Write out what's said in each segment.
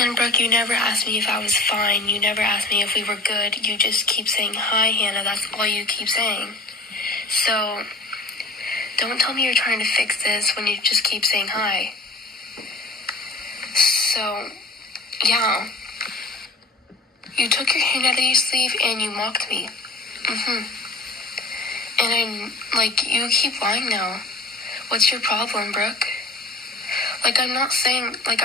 And Brooke, you never asked me if I was fine. You never asked me if we were good. You just keep saying, hi, Hannah. That's all you keep saying. So, don't tell me you're trying to fix this when you just keep saying hi. So, yeah. You took your hand out of your sleeve and you mocked me. And you keep lying now. What's your problem, Brooke? I'm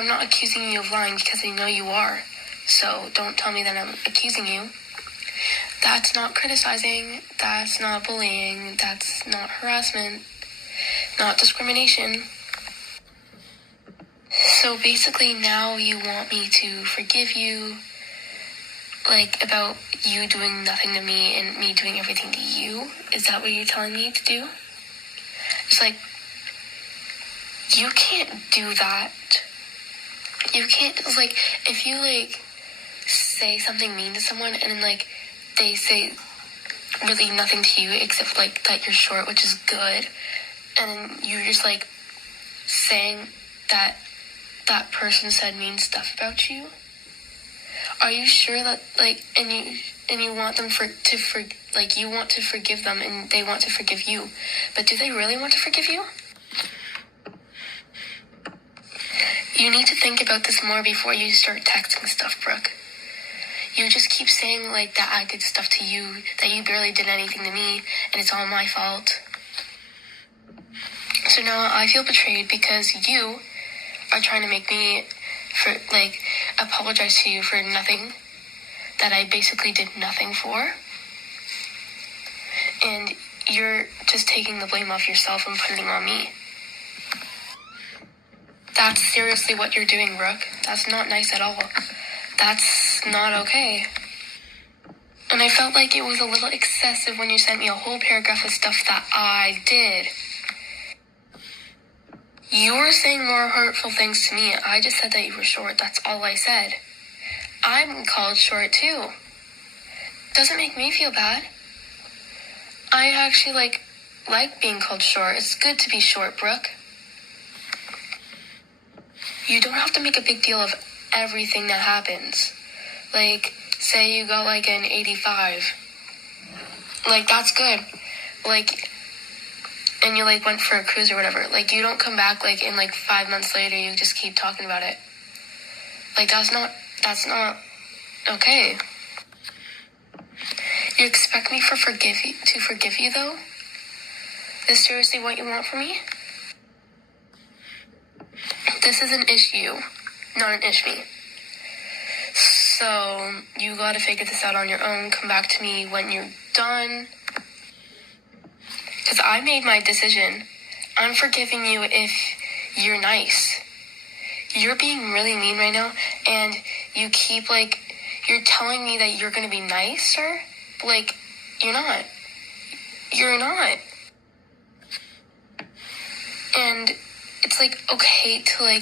not accusing you of lying because I know you are. So don't tell me that I'm accusing you. That's not criticizing. That's not bullying. That's not harassment. Not discrimination. So basically now you want me to forgive you, about you doing nothing to me and me doing everything to you? Is that what you're telling me to do? It's you can't do that. You can't, if you, say something mean to someone and then, they say really nothing to you except, that you're short, which is good, and then you're just, saying that that person said mean stuff about you? Are you sure that, and you want them you want to forgive them and they want to forgive you, but do they really want to forgive you? You need to think about this more before you start texting stuff, Brooke. You just keep saying, that I did stuff to you, that you barely did anything to me, and it's all my fault. So now I feel betrayed because you are trying to make me, apologize to you for nothing that I basically did nothing for. And you're just taking the blame off yourself and putting it on me. That's seriously what you're doing, Brooke. That's not nice at all. That's not okay. And I felt like it was a little excessive when you sent me a whole paragraph of stuff that I did. You were saying more hurtful things to me. I just said that you were short. That's all I said. I'm called short too. Doesn't make me feel bad. I actually like being called short. It's good to be short, Brooke. You don't have to make a big deal of everything that happens. Say you got an 85. That's good. And you went for a cruise or whatever. You don't come back in 5 months later, you just keep talking about it. That's not okay. You expect me to forgive you though? Is seriously what you want from me? This is an issue, not an issue. So you gotta figure this out on your own. Come back to me when you're done. Because I made my decision. I'm forgiving you if you're nice. You're being really mean right now, and you keep, you're telling me that you're gonna be nicer? You're not. You're not. And it's, okay to,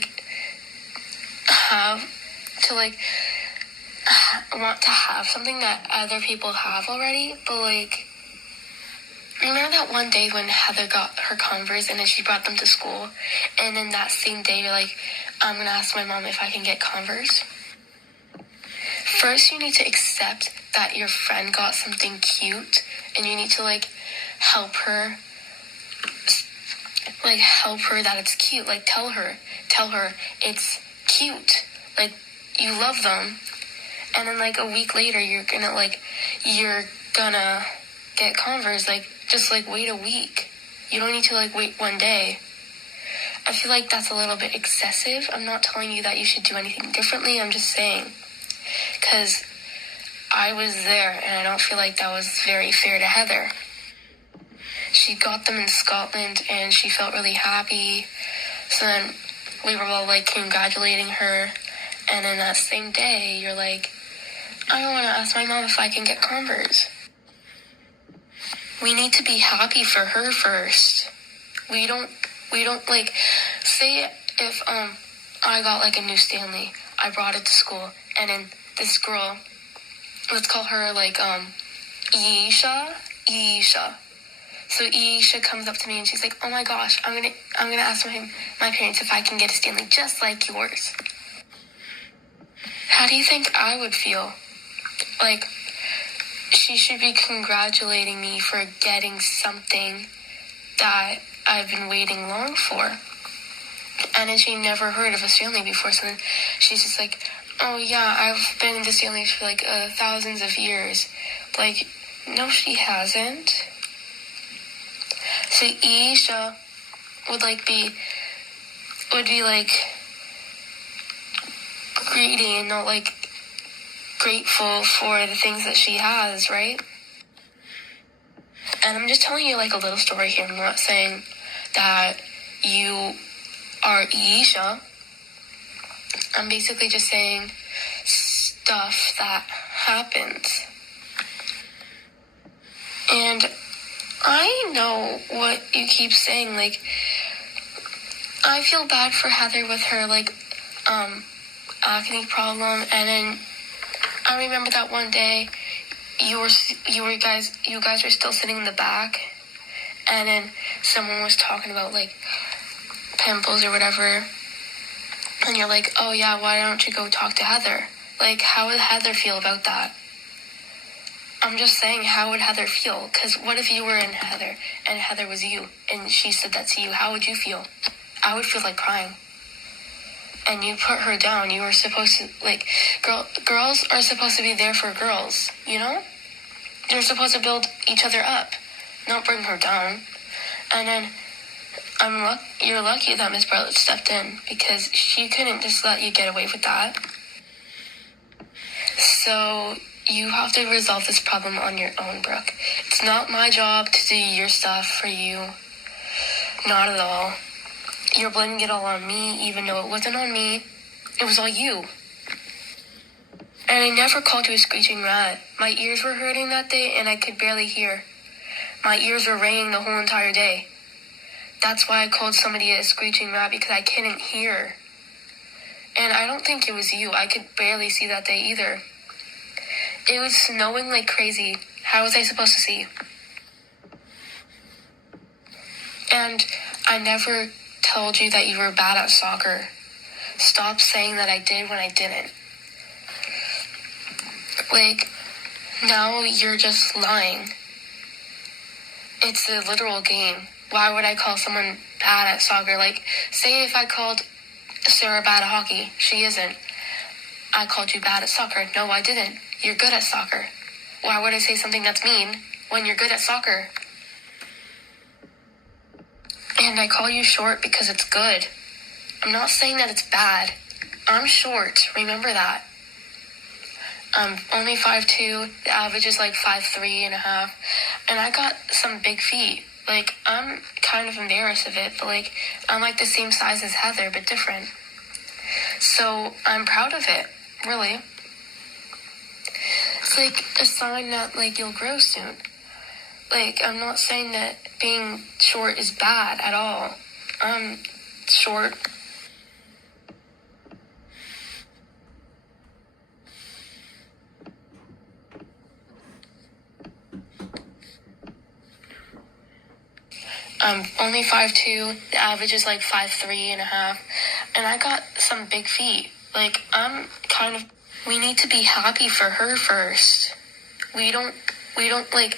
want to have something that other people have already, but, remember that one day when Heather got her Converse and then she brought them to school, and then that same day you're I'm gonna ask my mom if I can get Converse? First, you need to accept that your friend got something cute, and you need to, help her that it's cute. Tell her it's cute. You love them. And then, a week later, you're gonna get Converse. Just, wait a week. You don't need to, wait one day. I feel like that's a little bit excessive. I'm not telling you that you should do anything differently. I'm just saying. Because I was there, and I don't feel like that was very fair to Heather. She got them in Scotland, and she felt really happy. So then we were all, congratulating her. And then that same day, you're I want to ask my mom if I can get Converse. We need to be happy for her first. We don't, say if, I got, a new Stanley. I brought it to school. And then this girl, let's call her, Iisha. So Iisha comes up to me and she's oh my gosh, I'm gonna ask my parents if I can get a Stanley just like yours. do you think I would feel? Like, she should be congratulating me for getting something that I've been waiting long for. And then she never heard of a family before, so then she's just like, oh yeah, I've been in this family for like thousands of years. Like, no, she hasn't. So Isha would be like greedy and not like grateful for the things that she has, right? And I'm just telling you like a little story here. I'm not saying that you are Isha. I'm basically just saying stuff that happens. And I know what you keep saying, like, I feel bad for Heather with her, like, acne problem, and then I remember that one day you guys were still sitting in the back, and then someone was talking about, like, pimples or whatever, and you're like, oh yeah, why don't you go talk to Heather? Like, how would Heather feel about that? I'm just saying, how would Heather feel? Because what if you were in Heather, and Heather was you, and she said that to you? How would you feel? I would feel like crying. And you put her down. You were supposed to, like, girls are supposed to be there for girls, you know? They're supposed to build each other up, not bring her down. And then, you're lucky that Miss Bartlett stepped in, because she couldn't just let you get away with that. So you have to resolve this problem on your own, Brooke. It's not my job to do your stuff for you. Not at all. You're blaming it all on me, even though it wasn't on me. It was all you. And I never called you a screeching rat. My ears were hurting that day, and I could barely hear. My ears were ringing the whole entire day. That's why I called somebody a screeching rat, because I couldn't hear. And I don't think it was you. I could barely see that day either. It was snowing like crazy. How was I supposed to see? And I never told you that you were bad at soccer. Stop saying that I did when I didn't. Like, now you're just lying. It's a literal game. Why would I call someone bad at soccer? Like, say if I called Sarah bad at hockey. She isn't. I called you bad at soccer. No, I didn't. You're good at soccer. Why would I say something that's mean when you're good at soccer? And I call you short because it's good. I'm not saying that it's bad. I'm short. Remember that. I'm only 5'2". The average is like 5'3.5". And I got some big feet. Like, I'm kind of embarrassed of it, but like, I'm like the same size as Heather, but different. So I'm proud of it, really. It's like a sign that like you'll grow soon. Like, I'm not saying that being short is bad at all. I'm short. I'm only 5'2". The average is like 5'3.5". And I got some big feet. Like, we need to be happy for her first. We don't like,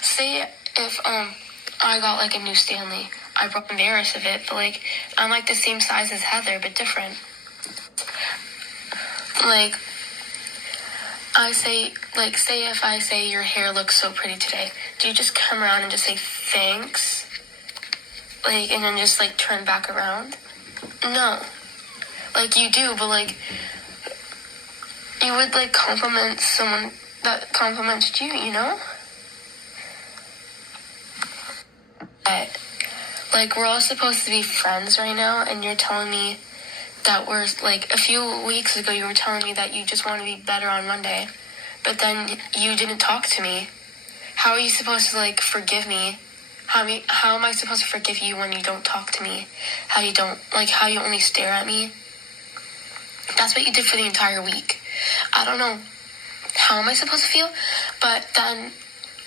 say if, I got like a new Stanley. I'm embarrassed of it, but like, I'm like the same size as Heather, but different. Like, say if I say your hair looks so pretty today, do you just come around and just say thanks? Like, and then just like turn back around? No. Like, you do, but like, you would like compliment someone that complimented you, you know? But, like, we're all supposed to be friends right now, and you're telling me that we're, like, a few weeks ago you were telling me that you just want to be better on Monday, but then you didn't talk to me. How are you supposed to, like, forgive me? How am I supposed to forgive you when you don't talk to me? How you only stare at me? That's what you did for the entire week. I don't know how am I supposed to feel, but then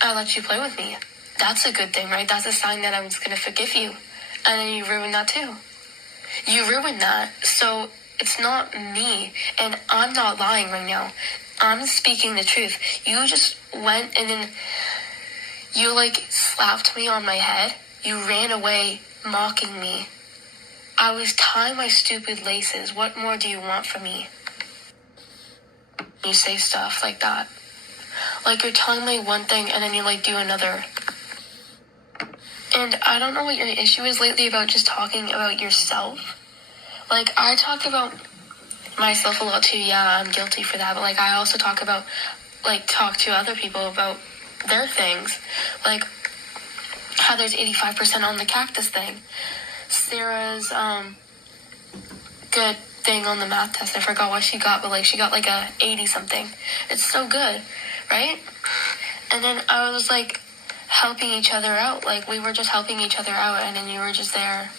I let you play with me. That's a good thing, right? That's a sign that I was going to forgive you. And then you ruined that too. You ruined that. So It's not me. And I'm not lying right now. I'm speaking the truth. You just went and then you like slapped me on my head. You ran away mocking me. I was tying my stupid laces. What more do you want from me? You say stuff like that. Like you're telling me one thing and then you like do another. And I don't know what your issue is lately about just talking about yourself. Like I talk about myself a lot too. Yeah, I'm guilty for that. But like I also talk to other people about their things. Like Heather's 85% on the cactus thing. Sarah's good thing on the math test. I forgot what she got, but like she got like a 80 something. It's so good, right? And then I was like helping each other out. Like we were just helping each other out, and then you were just there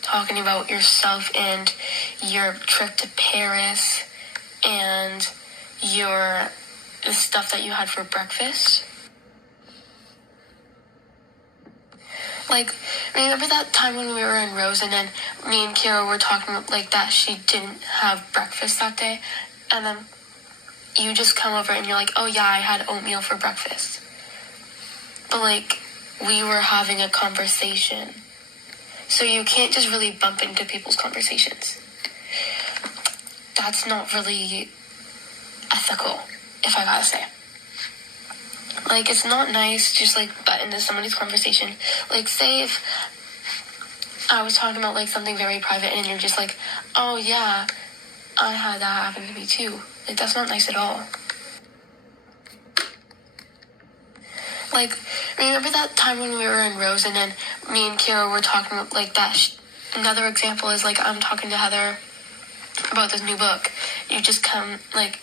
talking about yourself and your trip to Paris and the stuff that you had for breakfast. Like, remember that time when we were in Rose and then me and Kira were talking like that she didn't have breakfast that day? And then you just come over and you're like, oh yeah, I had oatmeal for breakfast. But like, we were having a conversation. So you can't just really bump into people's conversations. That's not really ethical, if I gotta say. Like, it's not nice to just, like, butt into somebody's conversation. Like, say if I was talking about, like, something very private and you're just like, oh, yeah, I had that happen to me, too. Like, that's not nice at all. Like, remember that time when we were in Rose and then me and Kira were talking about, like, that another example is, like, I'm talking to Heather about this new book. You just come, like,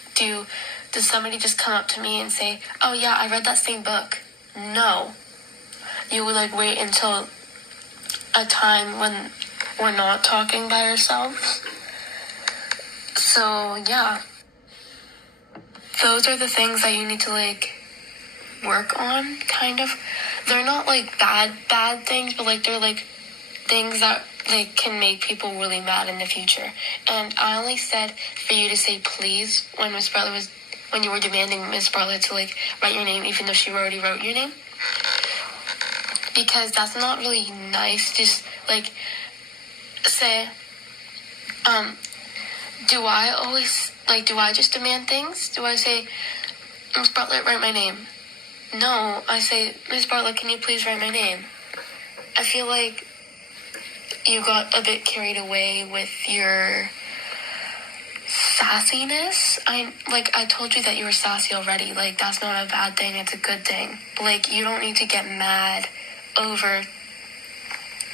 does somebody just come up to me and say, oh yeah, I read that same book? No. You would like wait until a time when we're not talking by ourselves. So yeah. Those are the things that you need to like work on, kind of. They're not like bad things, but like they're like things that like can make people really mad in the future. And I only said for you to say please when you were demanding Miss Bartlett to like write your name even though she already wrote your name. Because that's not really nice. Just like say, do I just demand things? Do I say, Miss Bartlett, write my name? No, I say, Miss Bartlett, can you please write my name? I feel like you got a bit carried away with your sassiness. I told you that you were sassy already. Like, that's not a bad thing. It's a good thing. But, like, you don't need to get mad over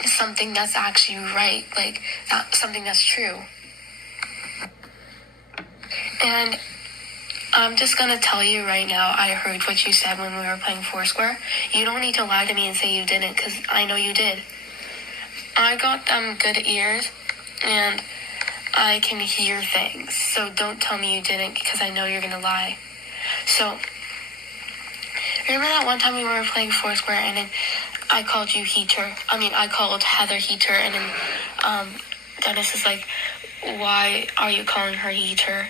something that's actually right. Like, something that's true. And I'm just gonna tell you right now, I heard what you said when we were playing Foursquare. You don't need to lie to me and say you didn't, because I know you did. I got them good ears, and I can hear things. So don't tell me you didn't, because I know you're gonna lie. So, remember that one time we were playing Foursquare, and then I called you Heater? I called Heather Heater, and then Dennis is like, why are you calling her Heater?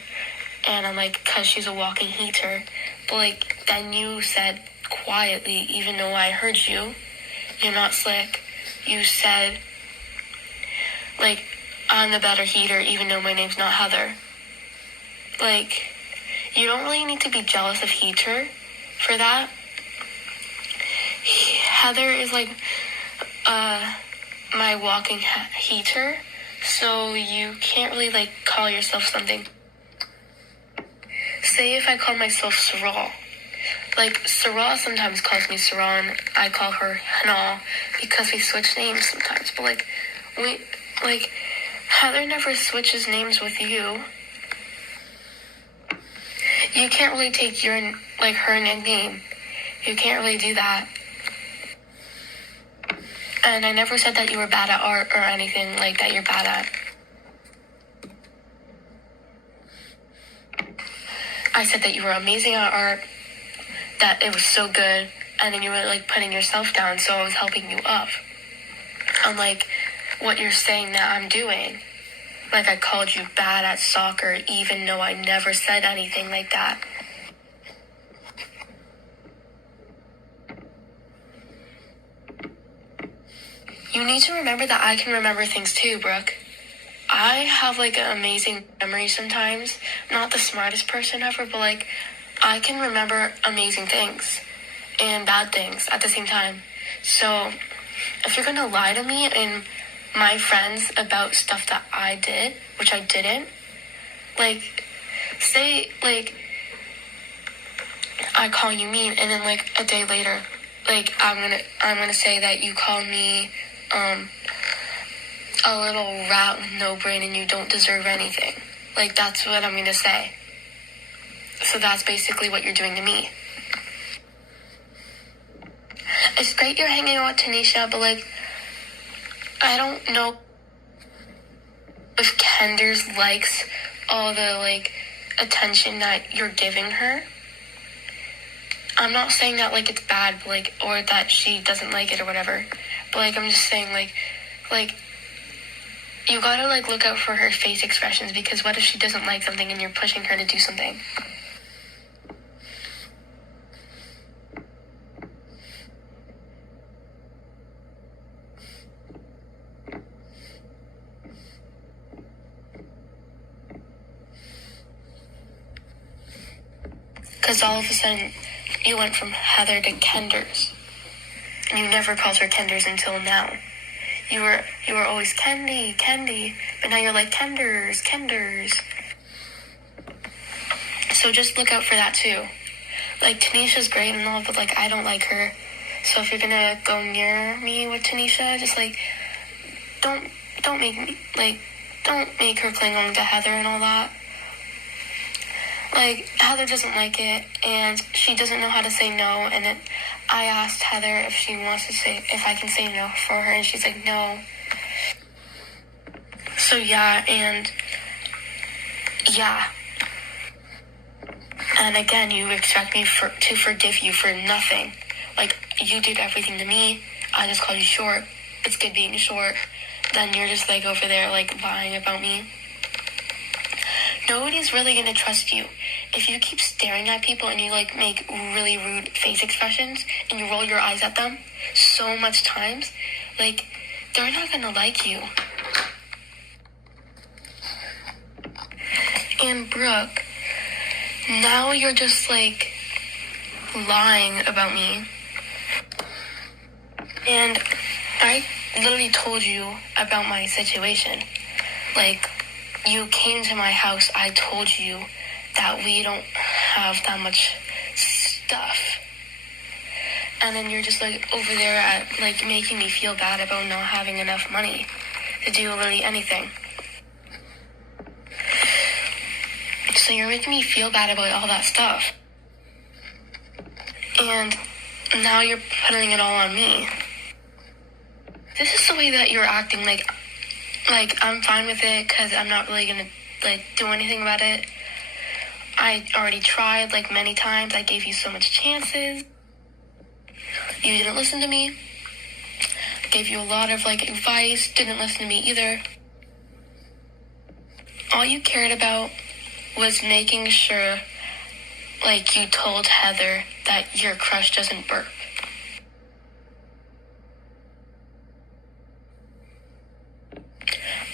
And I'm like, because she's a walking heater. But, like, then you said quietly, even though I heard you, you're not slick, you said, like, I'm the better heater, even though my name's not Heather. Like, you don't really need to be jealous of Heater for that. Heather is, like, my walking heater, so you can't really, like, call yourself something. Say if I call myself Sarah. Like, Sarah sometimes calls me Sarah, and I call her Hannah, because we switch names sometimes. But, like, Heather never switches names with you. You can't really take her nickname. You can't really do that. And I never said that you were bad at art or anything like that you're bad at. I said that you were amazing at art, that it was so good, and then you were, like, putting yourself down, so I was helping you up. Unlike what you're saying that I'm doing. Like I called you bad at soccer even though I never said anything like that. You need to remember that I can remember things too, Brooke. I have like an amazing memory sometimes. Not the smartest person ever, but like I can remember amazing things and bad things at the same time. So if you're gonna lie to me and my friends about stuff that I did, which I didn't, like say like I call you mean and then like a day later, like I'm gonna say that you called me a little rat with no brain and you don't deserve anything. Like that's what I'm gonna say. So that's basically what you're doing to me. It's great you're hanging out with Tanisha, but like I don't know if Kenders likes all the like attention that you're giving her. I'm not saying that like it's bad, but like or that she doesn't like it or whatever. But like I'm just saying like you gotta like look out for her face expressions, because what if she doesn't like something and you're pushing her to do something? Because all of a sudden, you went from Heather to Kenders. And you never called her Kenders until now. You were always Kendi, but now you're like Kenders. So just look out for that too. Like Tanisha's great and all, but like I don't like her. So if you're gonna go near me with Tanisha, just like don't make her cling on to Heather and all that. Like, Heather doesn't like it, and she doesn't know how to say no, and I asked Heather if I can say no for her, and she's like, no. So, yeah. And again, you expect me to forgive you for nothing. Like, you did everything to me, I just called you short, it's good being short, then you're just, like, over there, like, lying about me. Nobody's really gonna trust you. If you keep staring at people and you like make really rude face expressions and you roll your eyes at them so much times, like they're not gonna like you. And Brooke, now you're just like lying about me. And I literally told you about my situation. Like, you came to my house, I told you that we don't have that much stuff. And then you're just like over there at like making me feel bad about not having enough money to do literally anything. So you're making me feel bad about all that stuff. And now you're putting it all on me. This is the way that you're acting. Like I'm fine with it because I'm not really gonna like do anything about it. I already tried like many times. I gave you so much chances. You didn't listen to me. I gave you a lot of like advice. Didn't listen to me either. All you cared about was making sure like you told Heather that your crush doesn't burp.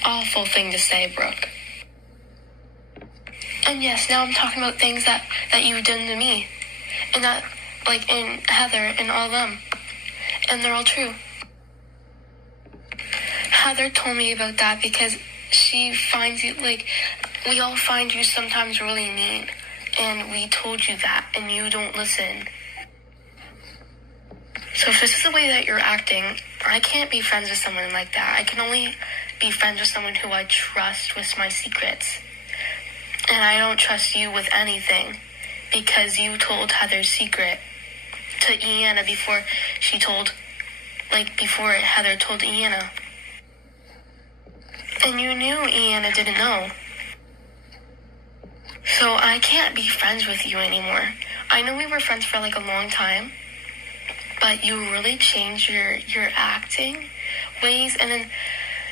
Awful thing to say, Brooke. And yes, now I'm talking about things that you've done to me. And that, like, in Heather and all of them. And they're all true. Heather told me about that because she finds you, like, we all find you sometimes really mean. And we told you that, and you don't listen. So if this is the way that you're acting, I can't be friends with someone like that. I can only be friends with someone who I trust with my secrets. And I don't trust you with anything because you told Heather's secret to Iana before Heather told Iana. And you knew Iana didn't know. So I can't be friends with you anymore. I know we were friends for like a long time, but you really changed your acting ways, and then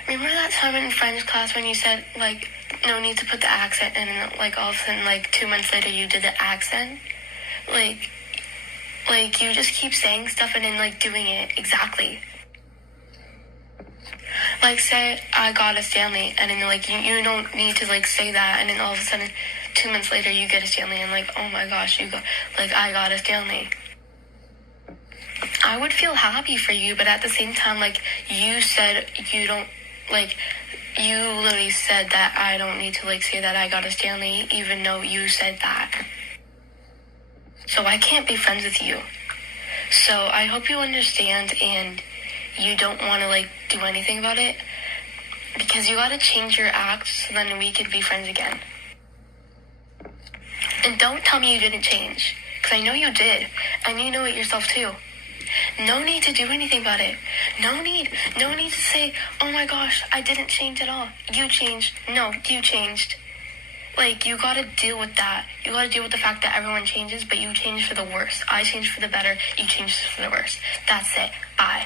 Remember that time in French class when you said, like, no need to put the accent, and then, like, all of a sudden, like, 2 months later, you did the accent? Like, you just keep saying stuff and then, like, doing it exactly. Like, say, I got a Stanley, and then, like, you don't need to, like, say that, and then all of a sudden, 2 months later, you get a Stanley, and, like, oh my gosh, I got a Stanley. I would feel happy for you, but at the same time, like, you said you don't, like, you literally said that I don't need to, like, say that I got a Stanley, even though you said that. So I can't be friends with you. So I hope you understand, and you don't want to, like, do anything about it, because you gotta change your act so then we could be friends again. And don't tell me you didn't change, because I know you did, and you know it yourself too. No need to do anything about it. No need to say, oh my gosh, I didn't change at all. You changed. No, you changed. Like, you gotta deal with that. You gotta deal with the fact that everyone changes, but you change for the worse. I changed for the better, you changed for the worse. That's it. Bye.